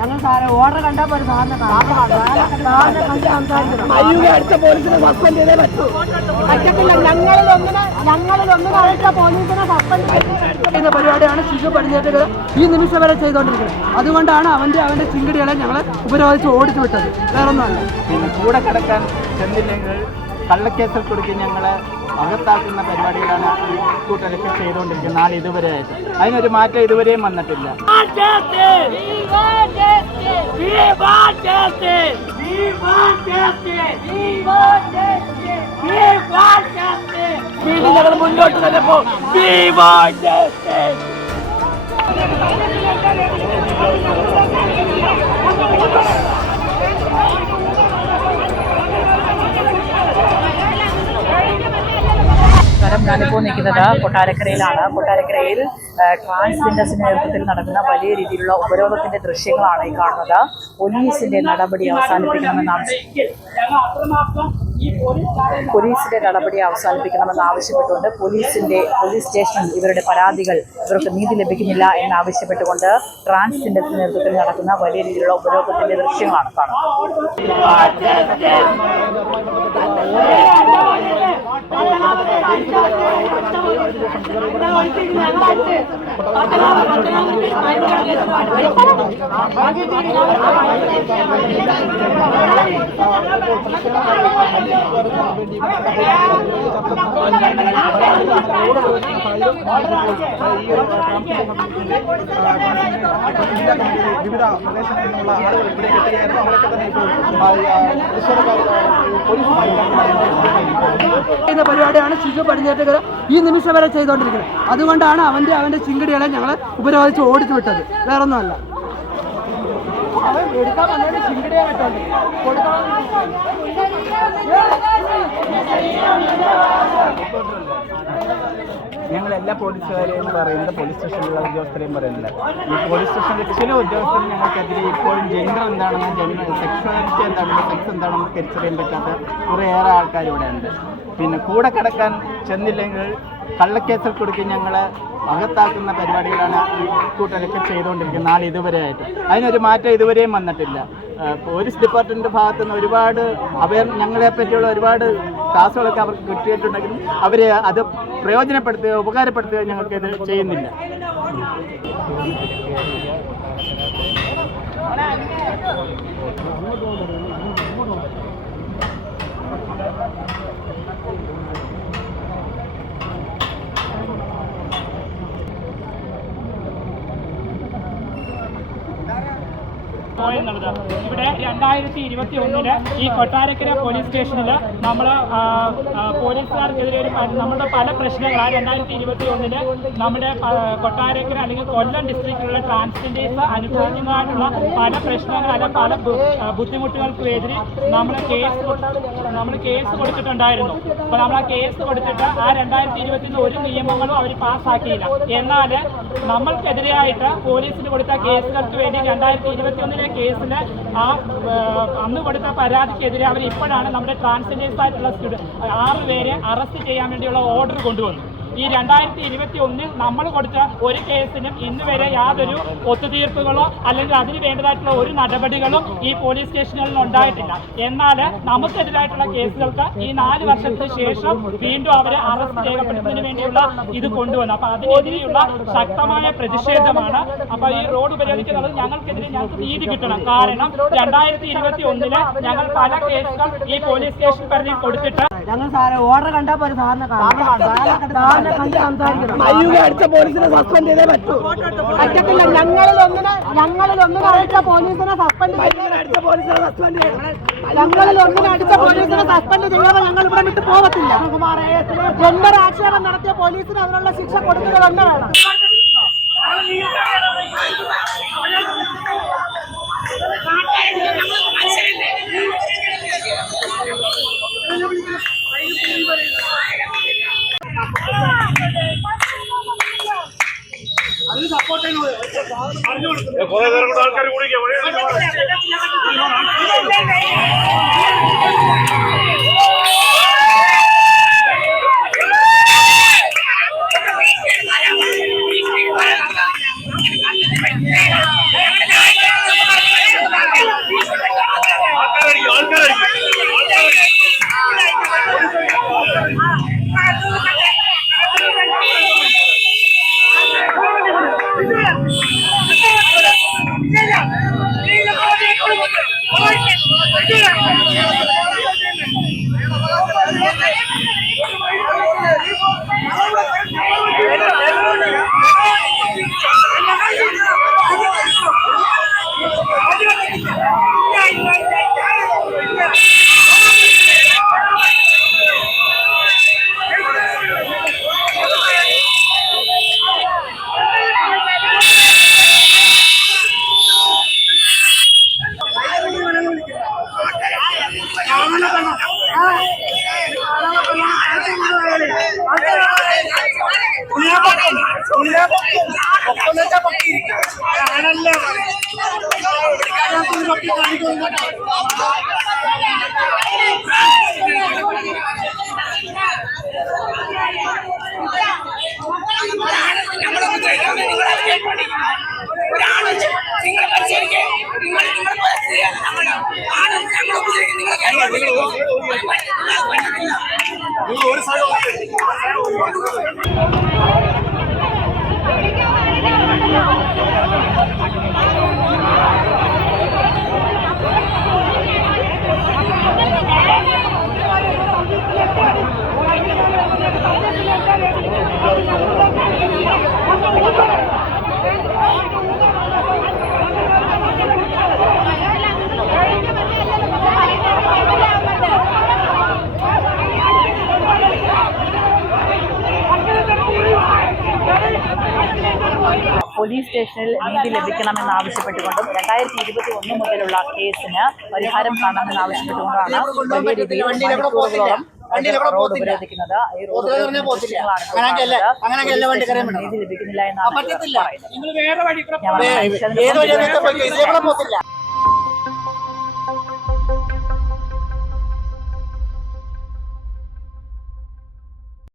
ഞങ്ങൾ സാറെ ഓർഡർ കണ്ടാൽ പോലും സാറിനെ കണ്ട് സംസാരിക്കണം. അടുത്ത പോലീസിനെ സസ്പെൻഡ് ചെയ്തേ പറ്റൂ. പറ്റത്തില്ല. ഞങ്ങളിലൊന്നിനെ അടുത്ത പോലീസിനെ സസ്പെൻഡ് ചെയ്യുന്ന പരിപാടിയാണ് ഷിജു പടിഞ്ഞേറ്റുകര ഈ നിമിഷം വരെ ചെയ്തുകൊണ്ടിരിക്കുന്നത്. അതുകൊണ്ടാണ് അവന്റെ ചിങ്കടികളെ ഞങ്ങൾ ഉപരോധിച്ച് ഓടിച്ചു വിട്ടത്. വേറൊന്നുമല്ല. പിന്നെ കൂടെ കിടക്കാൻ ചെന്നില്ലെങ്കിൽ കള്ളക്കേസിൽ കൊടുക്കി ഞങ്ങളെ അകത്താക്കുന്ന പരിപാടികളാണ് കൂട്ടരൊക്കെ ചെയ്തുകൊണ്ടിരിക്കുന്നത്. നാളെ ഇതുവരെ ആയിട്ട് അതിനൊരു മാറ്റം ഇതുവരെയും വന്നിട്ടില്ല. വീണ്ടും ഞങ്ങൾ മുന്നോട്ട് വന്നപ്പോ ഞാനിപ്പോൾ നിൽക്കുന്നത് കൊട്ടാരക്കരയിലാണ്. കൊട്ടാരക്കരയിൽ ട്രാൻസ്ജെൻഡേഴ്സിന്റെ നേതൃത്വത്തിൽ നടക്കുന്ന വലിയ രീതിയിലുള്ള ഉപരോധത്തിന്റെ ദൃശ്യങ്ങളാണ് ഈ കാണുന്നത്. പോലീസിന്റെ നടപടി അവസാനിപ്പിക്കണമെന്നാവശ്യപ്പെട്ടുകൊണ്ട് പോലീസ് സ്റ്റേഷനിൽ ഇവരുടെ പരാതികൾ ഇവർക്ക് നീതി ലഭിക്കുന്നില്ല എന്നാവശ്യപ്പെട്ടുകൊണ്ട് ട്രാൻസ്ജെൻഡേഴ്സിന്റെ നേതൃത്വത്തിൽ നടക്കുന്ന വലിയ രീതിയിലുള്ള ഉപരോധത്തിന്റെ ദൃശ്യങ്ങളാണ് കാണുന്നത്. വിവിധ പ്രദേശങ്ങളിൽ നിന്നുള്ള ആളുകൾ ഇവിടെ എത്തുകയായിരുന്നു. അവരൊക്കെ തന്നെ ഇപ്പോൾ പരിപാടിയാണ് ഷിജു പടിഞ്ഞേറ്റുകര ഈ നിമിഷം വരെ ചെയ്തുകൊണ്ടിരിക്കുന്നത്. അതുകൊണ്ടാണ് അവന്റെ ചിങ്കടികളെ ഞങ്ങൾ ഉപരോധിച്ച് ഓടിച്ചു വിട്ടത്. വേറൊന്നുമല്ല. എടുക്കാൻ വന്നതിന് ചിങ്കടിയെ കിട്ടുന്നുണ്ട്. ഞങ്ങൾ എല്ലാ പോലീസുകാരെയും പറയുന്നത് പോലീസ് സ്റ്റേഷനിലുള്ള ഉദ്യോഗസ്ഥരെയും പറയുന്നില്ല. ഈ പോലീസ് സ്റ്റേഷനിലെ ചില ഉദ്യോഗസ്ഥർ ഞങ്ങൾക്കെതിരെ ഇപ്പോഴും ജെൻഡർ എന്താണെന്ന് സെക്ഷുവാലിറ്റി എന്താണെന്ന് സെക്സ് എന്താണെന്ന് തിരിച്ചറിയാൻ പറ്റാത്ത കുറേയേറെ ആൾക്കാർ ഇവിടെ ഉണ്ട്. പിന്നെ കൂടെ കിടക്കാൻ ചെന്നില്ലെങ്കിൽ കള്ളക്കേസിൽ കൊടുക്കി ഞങ്ങളെ അകത്താക്കുന്ന പരിപാടികളാണ് കൂട്ടരൊക്കെ ചെയ്തുകൊണ്ടിരിക്കുന്നത്. നാളെ ഇതുവരെ ആയിട്ട് അതിനൊരു മാറ്റം ഇതുവരെയും വന്നിട്ടില്ല. പോലീസ് ഡിപ്പാർട്ട്മെൻറ്റിൻ്റെ ഭാഗത്തു നിന്ന് ഒരുപാട് ഞങ്ങളെ പറ്റിയുള്ള ഒരുപാട് ക്ലാസ്സുകളൊക്കെ അവർക്ക് കിട്ടിയിട്ടുണ്ടെങ്കിലും അവർ അത് പ്രയോജനപ്പെടുത്തുകയോ ഉപകാരപ്പെടുത്തുകയോ ഞങ്ങൾക്കിത് ചെയ്യുന്നില്ല. ഇവിടെ 2021 ഈ കൊട്ടാരക്കര പോലീസ് സ്റ്റേഷനിൽ നമ്മൾ പോലീസുകാർക്കെതിരെ നമ്മുടെ പല പ്രശ്നങ്ങളാണ് 2021 നമ്മുടെ കൊട്ടാരക്കര അല്ലെങ്കിൽ കൊല്ലം ഡിസ്ട്രിക്റ്റിലുള്ള ട്രാൻസ്ജെൻഡേഴ്സ് അനുഭവിക്കുന്നതായിട്ടുള്ള പല പ്രശ്നങ്ങൾ അല്ലെങ്കിൽ പല ബുദ്ധിമുട്ടുകൾക്കും എതിരെ നമ്മൾ കേസ് കൊടുത്തിട്ടുണ്ടായിരുന്നു. അപ്പോൾ നമ്മൾ ആ കേസ് കൊടുത്തിട്ട് ആ 2021 ഒരു നിയമങ്ങളും അവർ പാസ്സാക്കിയില്ല. എന്നാൽ നമ്മൾക്കെതിരെയായിട്ട് പോലീസിന് കൊടുത്ത കേസുകൾക്ക് വേണ്ടി 2021 കേസിൽ അന്ന് കൊടുത്ത പരാതിക്കെതിരെ അവർ ഇപ്പോഴാണ് നമ്മുടെ ട്രാൻസ്ജെൻഡേഴ്സ് ആയിട്ടുള്ള 6 പേരെ അറസ്റ്റ് ചെയ്യാൻ വേണ്ടിയുള്ള ഓർഡർ കൊണ്ടുവന്നു. ഈ 2021 നമ്മൾ കൊടുത്ത ഒരു കേസിനും ഇന്ന് വരെ യാതൊരു ഒത്തുതീർപ്പുകളോ അല്ലെങ്കിൽ അതിന് വേണ്ടതായിട്ടുള്ള ഒരു നടപടികളും ഈ പോലീസ് സ്റ്റേഷനുകളിൽ ഉണ്ടായിട്ടില്ല. എന്നാൽ നമുക്കെതിരായിട്ടുള്ള കേസുകൾക്ക് ഈ 4 വർഷത്തിന് ശേഷം വീണ്ടും അവരെ അറസ്റ്റ് രേഖപ്പെടുത്തുന്നതിന് വേണ്ടിയുള്ള ഇത് കൊണ്ടുവന്നു. അപ്പോൾ അതിനെതിരെയുള്ള ശക്തമായ പ്രതിഷേധമാണ്. അപ്പോൾ ഈ റോഡ് ഉപരോധിക്കുന്നത് ഞങ്ങൾക്കെതിരെ ഞങ്ങൾക്ക് നീതി കിട്ടണം. കാരണം 2021 ഞങ്ങൾ പല കേസുകൾ ഈ പോലീസ് സ്റ്റേഷൻ പരിധിയിൽ കൊടുത്തിട്ട് ഞങ്ങൾ സാറെ ഓർഡർ കണ്ടാൽ പോലും സാറിനെ കണ്ട് സംസാരിക്കണം. അടുത്ത പോലീസിനെ സസ്പെൻഡ് ചെയ്തേ പറ്റൂ. പറ്റത്തില്ല. ഞങ്ങളിലൊന്നിനെ അടുത്ത പോലീസിനെ സസ്പെൻഡ് ചെയ്യാതെ ഞങ്ങൾ ഇവിടെ വിട്ട് പോകത്തില്ല. ജെൻഡർ ആക്ഷേപം നടത്തിയ പോലീസിന് അതിനുള്ള ശിക്ഷ കൊടുക്കുക തന്നെ വേണം. അതിന് സപ്പോർട്ട് ആൾക്കാർ കൂടി പോലീസ് സ്റ്റേഷനിൽ നീതി ലഭിക്കണമെന്നാവശ്യപ്പെട്ടുകൊണ്ടും 2021 മുതലുള്ള കേസിന് പരിഹാരം കാണണമെന്നാവശ്യപ്പെട്ടുകൊണ്ടാണ് വലിയ രീതിയിൽ മണിക്കൂറുകളോളം റോഡ് ഉപരോധിക്കുന്നത്. ഈ റോഡ് നീതി ലഭിക്കുന്നില്ല എന്നാണ് പറയുന്നത്.